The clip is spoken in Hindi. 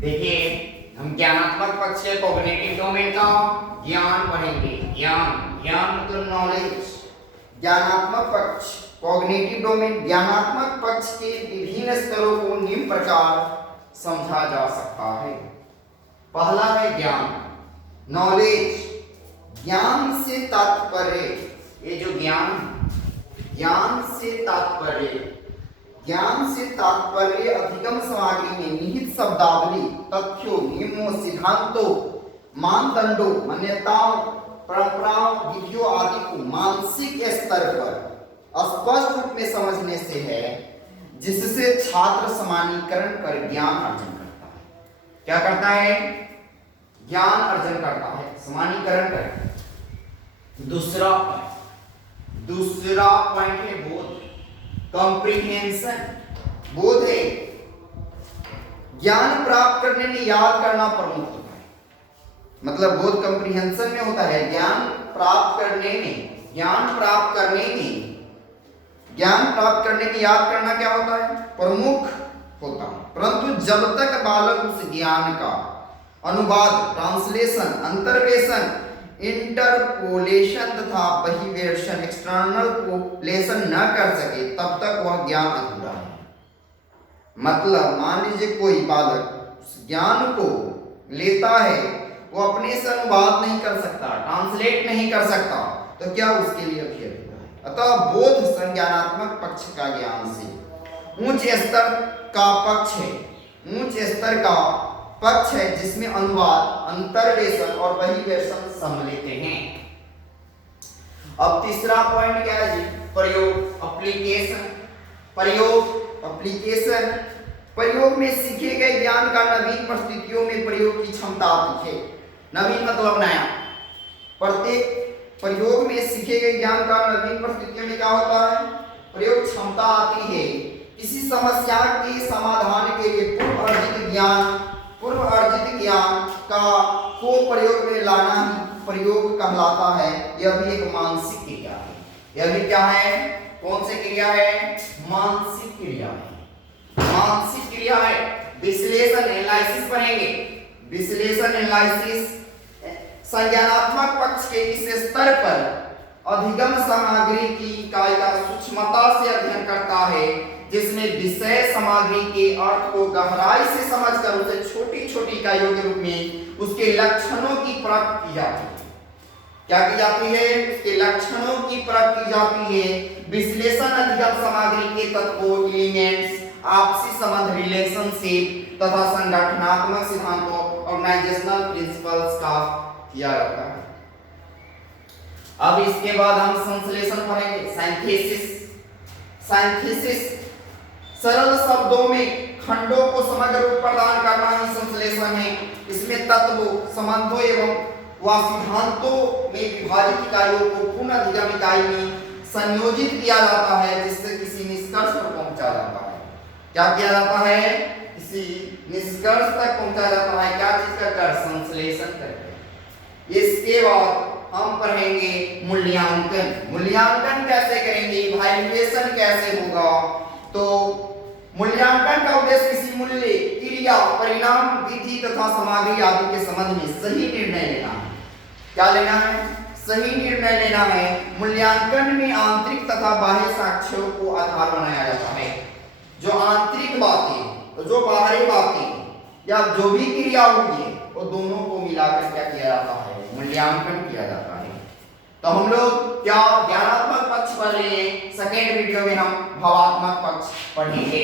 देखिए हम ज्ञानात्मक पक्ष के कॉग्निटिव डोमेन का ज्ञान पढ़ेंगे। ज्ञान मतलब नॉलेज। ज्ञानात्मक पक्ष कॉग्निटिव डोमेन ज्ञानात्मक पक्ष के विभिन्न स्तरों को निम्न प्रकार समझा जा सकता है। पहला है ज्ञान, नॉलेज। ज्ञान से तात्पर्य, ये जो ज्ञान से तात्पर्य अधिगम सामग्री में निहित शब्दावली, तथ्यों, नियमों, सिद्धांतों, मानदंडों, मान्यताओं, परंपराओं, विधियों आदि को मानसिक स्तर पर स्पष्ट रूप में समझने से है, जिससे छात्र समानीकरण कर ज्ञान अर्जन करता है। क्या करता है? ज्ञान अर्जन करता है, समानीकरण कर। दूसरा पॉइंट है बोध, कॉम्प्रिहेंशन। बोध है ज्ञान प्राप्त करने में याद करना प्रमुख होता है। मतलब बोध कॉम्प्रिहेंशन में होता है, ज्ञान प्राप्त करने में याद करना क्या होता है? प्रमुख होता है। परंतु जब तक बालक उस ज्ञान का अनुवाद, ट्रांसलेशन, अंतर्वेशन, इंटरपोलेशन तथा बहिर्वेशन, एक्सटर्नल न कर सके, तब तक वह ज्ञान अधूरा है। मतलब मान लीजिए कोई बालक उस ज्ञान को लेता है, वो अपने से अनुवाद नहीं कर सकता, ट्रांसलेट नहीं कर सकता, तो क्या उसके लिए अभी अधूरा है। अतः बोध संज्ञानात्मक पक्ष का ज्ञान से उच्च स्तर का पक्ष है, जिसमें अनुवाद, अंतर्वेशन और बहिर्वेशन सम्मिलित हैं। अब तीसरा पॉइंट क्या है जी? प्रयोग, एप्लीकेशन। प्रयोग में सीखे गए ज्ञान का नवीन परिस्थितियों में प्रयोग की क्षमता आती है। नवीन मतलब नया। प्रत्येक प्रयोग में सीखे गए ज्ञान का नवीन परिस्थितियों में क्या होता है? प्रयोग क्षमता आती है। किसी समस्या के समाधान के लिए पूर्व अर्जित ज्ञान को प्रयोग में लाना ही प्रयोग कहलाता है। यह भी एक मानसिक क्रिया है। यह भी क्या है? कौन सी क्रिया है? मानसिक क्रिया है। विश्लेषण, एनालिसिस पढ़ेंगे। विश्लेषण, एनालिसिस संज्ञानात्मक पक्ष के इस स्तर पर अधिगम सामग्री की इकाई का सूक्ष्मता से अध्ययन करता है, जिसमें विषय सामग्री के अर्थ को गहराई से समझकर उसे छोटी छोटी इकाइयों के रूप में उसके लक्षणों की परख की जाती है। क्या की जाती है? उसके लक्षणों की परख की जाती है। विश्लेषण अधिगम सामग्री के तत्वों, एलिमेंट्स, आपसी संबंध, रिलेशनशिप तथा संगठनात्मक सिद्धांतों, ऑर्गेनाइजेशनल प्रिंसिपल्स का किया जाता है। अब इसके बाद हम संश्लेषण पढ़ेंगे। साइंथेसिस सरल शब्दों में खंडों को समग्र रूप प्रदान करना ही संश्लेषण है। इसमें तत्वों, संबंधों एवं सिद्धांतों में विभाजित इकाइयों को पुनः अधिगम इकाई में संयोजित किया जाता है, जिससे किसी निष्कर्ष पर पहुंचा जाता है। क्या किया जाता है? किसी निष्कर्ष तक पहुंचा जाता है। क्या चीज कर? संश्लेषण करके। इसके बाद हम पढ़ेंगे मूल्यांकन कैसे करेंगे, इवैल्यूएशन कैसे होगा। तो मूल्यांकन का उद्देश्य किसी मूल्य, क्रिया, परिणाम, विधि तथा सामग्री आदि के संबंध में सही निर्णय लेना है। क्या लेना है? सही निर्णय लेना है। मूल्यांकन में आंतरिक तथा बाह्य साक्ष्यों को आधार बनाया जाता है। जो आंतरिक बातें, जो बाहरी बातें या जो भी क्रिया होगी, वो दोनों को मिलाकर क्या किया जाता है? मूल्यांकन किया जाता है। तो हम लोग क्या ज्ञानात्मक पक्ष पढ़ रहे हैं। सेकेंड वीडियो में हम भावात्मक पक्ष पढ़ेंगे।